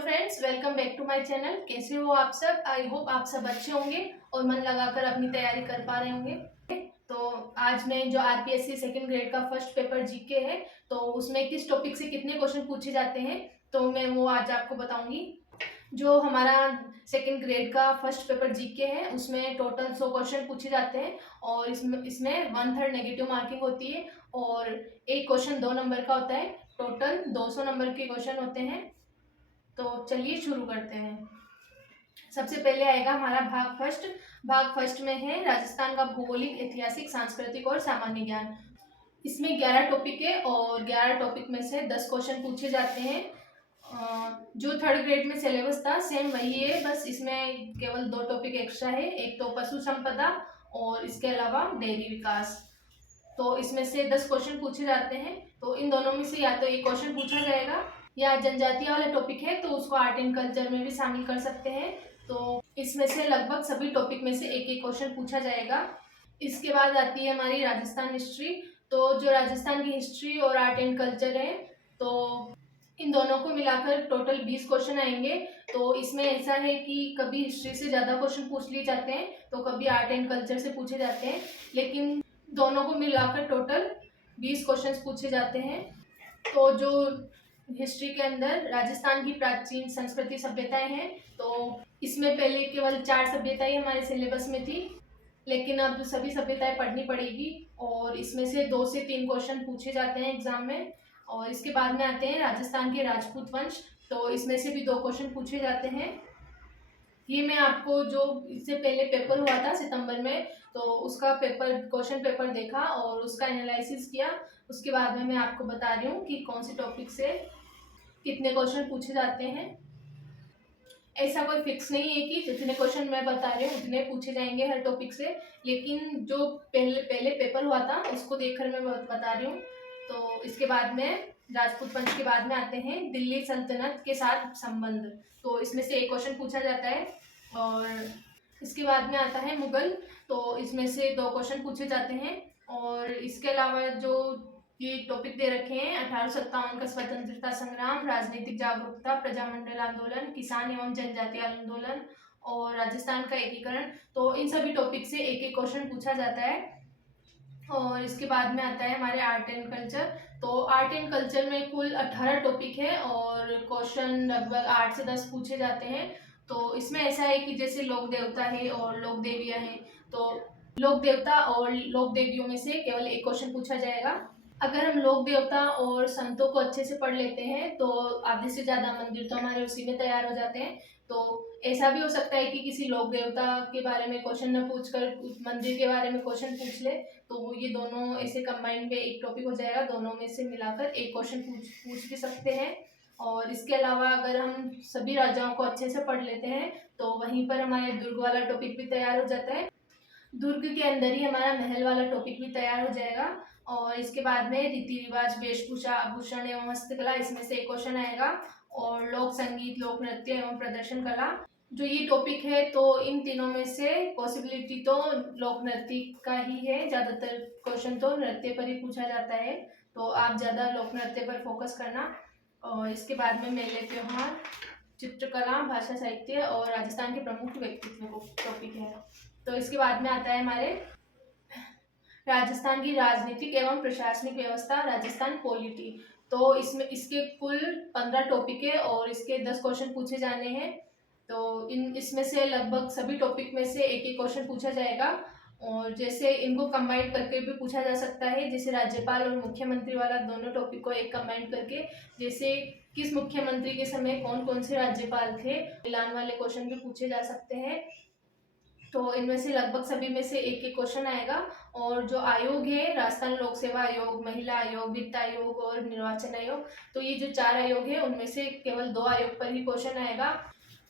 Friends, welcome back to my channel. कैसे हो आप सब? आई होप आप सब अच्छे होंगे और मन लगाकर अपनी तैयारी कर पा रहे होंगे। तो आज मैं जो आरपीएससी सेकंड ग्रेड का फर्स्ट पेपर जीके है, तो उसमें किस टॉपिक से कितने क्वेश्चन पूछे जाते हैं तो मैं वो आज आपको बताऊंगी। जो हमारा सेकंड ग्रेड का फर्स्ट पेपर जीके है उसमें टोटल 100 क्वेश्चन पूछे जाते हैं और इसमें 1/3 नेगेटिव मार्किंग होती है और एक क्वेश्चन 2 नंबर का होता है। टोटल 200 नंबर के क्वेश्चन होते हैं। तो चलिए शुरू करते हैं। सबसे पहले आएगा हमारा भाग फर्स्ट। भाग फर्स्ट में है राजस्थान का भौगोलिक, ऐतिहासिक, सांस्कृतिक और सामान्य ज्ञान। इसमें 11 टॉपिक है और 11 टॉपिक में से 10 क्वेश्चन पूछे जाते हैं। जो थर्ड ग्रेड में सिलेबस था सेम वही है, बस इसमें केवल 2 टॉपिक एक्स्ट्रा है। एक तो पशु संपदा और इसके अलावा डेयरी विकास। तो इसमें से 10 क्वेश्चन पूछे जाते हैं। तो इन दोनों में से या तो एक क्वेश्चन पूछा जाएगा या जनजातीय वाला टॉपिक है तो उसको आर्ट एंड कल्चर में भी शामिल कर सकते हैं। तो इसमें से लगभग सभी टॉपिक में से एक एक क्वेश्चन पूछा जाएगा। इसके बाद आती है हमारी राजस्थान हिस्ट्री। तो जो राजस्थान की हिस्ट्री और आर्ट एंड कल्चर है, तो इन दोनों को मिलाकर टोटल 20 क्वेश्चन आएंगे। तो इसमें ऐसा है कि कभी हिस्ट्री से ज़्यादा क्वेश्चन पूछ लिए जाते हैं तो कभी आर्ट एंड कल्चर से पूछे जाते हैं, लेकिन दोनों को मिलाकर टोटल 20 क्वेश्चन पूछे जाते हैं। तो जो हिस्ट्री के अंदर राजस्थान की प्राचीन संस्कृति सभ्यताएं हैं, तो इसमें पहले केवल 4 सभ्यताएं हमारे सिलेबस में थी, लेकिन अब सभी सभ्यताएं पढ़नी पड़ेगी और इसमें से 2 से 3 क्वेश्चन पूछे जाते हैं एग्जाम में। और इसके बाद में आते हैं राजस्थान के राजपूत वंश। तो इसमें से भी 2 क्वेश्चन पूछे जाते हैं। ये मैं आपको जो इससे पहले पेपर हुआ था सितंबर में, तो उसका क्वेश्चन पेपर देखा और उसका एनालिसिस किया। उसके बाद में मैं आपको बता रही हूँ कि कौन से टॉपिक से कितने क्वेश्चन पूछे जाते हैं। ऐसा कोई फिक्स नहीं है कि जितने क्वेश्चन मैं बता रही हूँ उतने पूछे जाएंगे हर टॉपिक से, लेकिन जो पहले पहले पेपर हुआ था उसको देखकर मैं बता रही हूँ। तो इसके बाद में राजपूत वंश के बाद में आते हैं दिल्ली सल्तनत के साथ संबंध। तो इसमें से एक क्वेश्चन पूछा जाता है। और इसके बाद में आता है मुगल। तो इसमें से 2 क्वेश्चन पूछे जाते हैं। और इसके अलावा जो ये टॉपिक दे रखे हैं 1857 का स्वतंत्रता संग्राम, राजनीतिक जागरूकता, प्रजामंडल आंदोलन, किसान एवं जनजातीय आंदोलन और राजस्थान का एकीकरण। तो इन सभी टॉपिक से एक एक क्वेश्चन पूछा जाता है। और इसके बाद में आता है हमारे आर्ट एंड कल्चर। तो आर्ट एंड कल्चर में कुल 18 टॉपिक है और क्वेश्चन लगभग 8 से 10 पूछे जाते हैं। तो इसमें ऐसा है कि जैसे लोक देवता है और लोक देवियाँ हैं, तो लोक देवता और लोक देवियों में से केवल एक क्वेश्चन पूछा जाएगा। अगर हम लोक देवता और संतों को अच्छे से पढ़ लेते हैं तो आधे से ज़्यादा मंदिर तो हमारे उसी में तैयार हो जाते हैं। तो ऐसा भी हो सकता है कि किसी लोक देवता के बारे में क्वेश्चन न पूछकर मंदिर के बारे में क्वेश्चन पूछ ले, तो ये दोनों ऐसे कंबाइंड में एक टॉपिक हो जाएगा। दोनों में से मिलाकर एक क्वेश्चन पूछ भी सकते हैं। और इसके अलावा अगर हम सभी राजाओं को अच्छे से पढ़ लेते हैं तो वहीं पर हमारे दुर्ग वाला टॉपिक भी तैयार हो जाता है। दुर्ग के अंदर ही हमारा महल वाला टॉपिक भी तैयार हो जाएगा। और इसके बाद में रीति रिवाज, वेशभूषा, आभूषण एवं हस्तकला, इसमें से एक क्वेश्चन आएगा। और लोक संगीत, लोक नृत्य एवं प्रदर्शन कला, जो ये टॉपिक है, तो इन तीनों में से पॉसिबिलिटी तो लोक नृत्य का ही है। ज़्यादातर क्वेश्चन तो नृत्य पर ही पूछा जाता है, तो आप ज़्यादा लोक नृत्य पर फोकस करना। और इसके बाद में मेले, त्योहार, चित्रकला, भाषा, साहित्य और राजस्थान के प्रमुख व्यक्तित्व को टॉपिक है। तो इसके बाद में आता है हमारे राजस्थान की राजनीतिक एवं प्रशासनिक व्यवस्था, राजस्थान पॉलिटी। तो इसके कुल 15 टॉपिक है और इसके 10 क्वेश्चन पूछे जाने हैं। तो इसमें से लगभग सभी टॉपिक में से एक एक क्वेश्चन पूछा जाएगा। और जैसे इनको कंबाइन करके भी पूछा जा सकता है, जैसे राज्यपाल और मुख्यमंत्री वाला दोनों टॉपिक को एक कंबाइन करके, जैसे किस मुख्यमंत्री के समय कौन कौन से राज्यपाल थे, मिलान वाले क्वेश्चन भी पूछे जा सकते हैं। तो इनमें से लगभग सभी में से एक एक क्वेश्चन आएगा। और जो आयोग है, राजस्थान लोक सेवा आयोग, महिला आयोग, वित्त आयोग और निर्वाचन आयोग, तो ये जो 4 आयोग है उनमें से केवल 2 आयोग पर ही क्वेश्चन आएगा।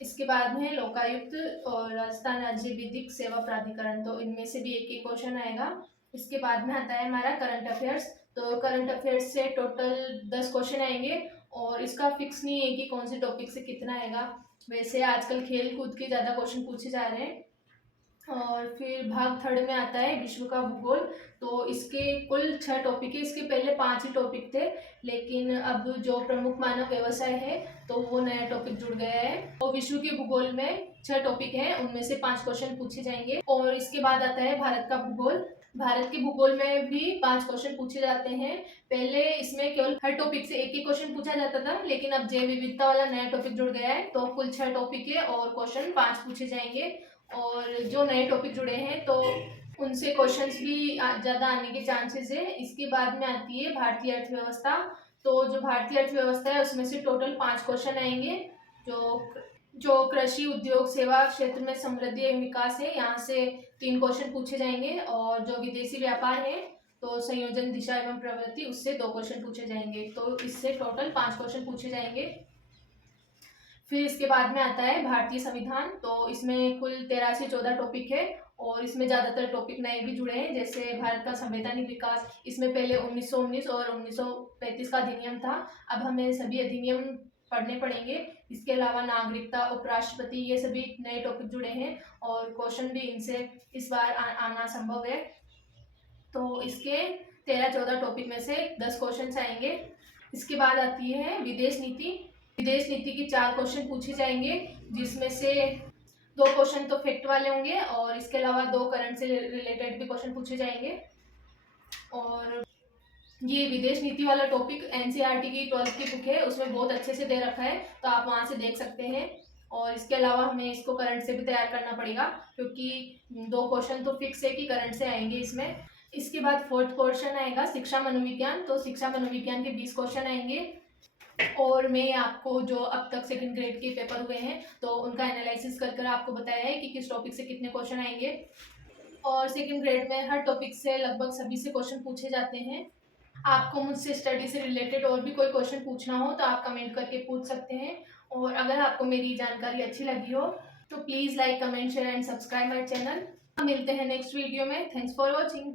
इसके बाद में लोकायुक्त और राजस्थान राज्य विधिक सेवा प्राधिकरण, तो इनमें से भी एक एक क्वेश्चन आएगा। इसके बाद में आता है हमारा करंट अफेयर्स। तो करंट अफेयर्स से टोटल 10 क्वेश्चन आएंगे और इसका फिक्स नहीं है कि कौन से टॉपिक से कितना आएगा। वैसे आजकल खेल कूद के ज़्यादा क्वेश्चन पूछे जा रहे हैं। और फिर भाग थर्ड में आता है विश्व का भूगोल। तो इसके कुल 6 टॉपिक है। इसके पहले 5 ही टॉपिक थे, लेकिन अब जो प्रमुख मानव व्यवसाय है तो वो नया टॉपिक जुड़ गया है। तो विश्व के भूगोल में 6 टॉपिक हैं, उनमें से 5 क्वेश्चन पूछे जाएंगे। और इसके बाद आता है भारत का भूगोल। भारत के भूगोल में भी 5 क्वेश्चन पूछे जाते हैं। पहले इसमें केवल हर टॉपिक से एक ही क्वेश्चन पूछा जाता था, लेकिन अब जैव विविधता वाला नया टॉपिक जुड़ गया है, तो कुल 6 टॉपिक है और क्वेश्चन 5 पूछे जाएंगे। और जो नए टॉपिक जुड़े हैं तो उनसे क्वेश्चंस भी ज़्यादा आने के चांसेस है। इसके बाद में आती है भारतीय अर्थव्यवस्था। तो जो भारतीय अर्थव्यवस्था है उसमें से टोटल 5 क्वेश्चन आएंगे। जो कृषि, उद्योग, सेवा क्षेत्र में समृद्धि एवं विकास है, यहाँ से 3 क्वेश्चन पूछे जाएंगे। और जो विदेशी व्यापार है तो संयोजन, दिशा एवं प्रवृत्ति, उससे 2 क्वेश्चन पूछे जाएंगे। तो इससे टोटल 5 क्वेश्चन पूछे जाएंगे। फिर इसके बाद में आता है भारतीय संविधान। तो इसमें कुल 13 से 14 टॉपिक है और इसमें ज़्यादातर टॉपिक नए भी जुड़े हैं, जैसे भारत का संवैधानिक विकास। इसमें पहले 1919 और 1935 का अधिनियम था, अब हमें सभी अधिनियम पढ़ने पड़ेंगे। इसके अलावा नागरिकता, उपराष्ट्रपति, ये सभी नए टॉपिक जुड़े हैं और क्वेश्चन भी इनसे इस बार आना संभव है। तो इसके 13-14 टॉपिक में से 10 क्वेश्चन आएंगे। इसके बाद आती है विदेश नीति। विदेश नीति की 4 क्वेश्चन पूछे जाएंगे, जिसमें से 2 क्वेश्चन तो फैक्ट वाले होंगे और इसके अलावा 2 करंट से रिलेटेड भी क्वेश्चन पूछे जाएंगे। और ये विदेश नीति वाला टॉपिक एनसीईआरटी की 12th की बुक है, उसमें बहुत अच्छे से दे रखा है, तो आप वहाँ से देख सकते हैं। और इसके अलावा हमें इसको करंट से भी तैयार करना पड़ेगा, क्योंकि 2 क्वेश्चन तो फिक्स है कि करंट से आएंगे इसमें। इसके बाद 4th पोर्शन आएगा शिक्षा मनोविज्ञान। तो शिक्षा मनोविज्ञान के 20 क्वेश्चन आएंगे। और मैं आपको जो अब तक सेकंड ग्रेड के पेपर हुए हैं तो उनका एनालिसिस कर आपको बताया है कि किस टॉपिक से कितने क्वेश्चन आएंगे। और सेकंड ग्रेड में हर टॉपिक से लगभग सभी से क्वेश्चन पूछे जाते हैं। आपको मुझसे स्टडी से रिलेटेड और भी कोई क्वेश्चन पूछना हो तो आप कमेंट करके पूछ सकते हैं। और अगर आपको मेरी जानकारी अच्छी लगी हो तो please like, comment, share and subscribe my channel. मिलते हैं नेक्स्ट वीडियो में। Thanks for watching.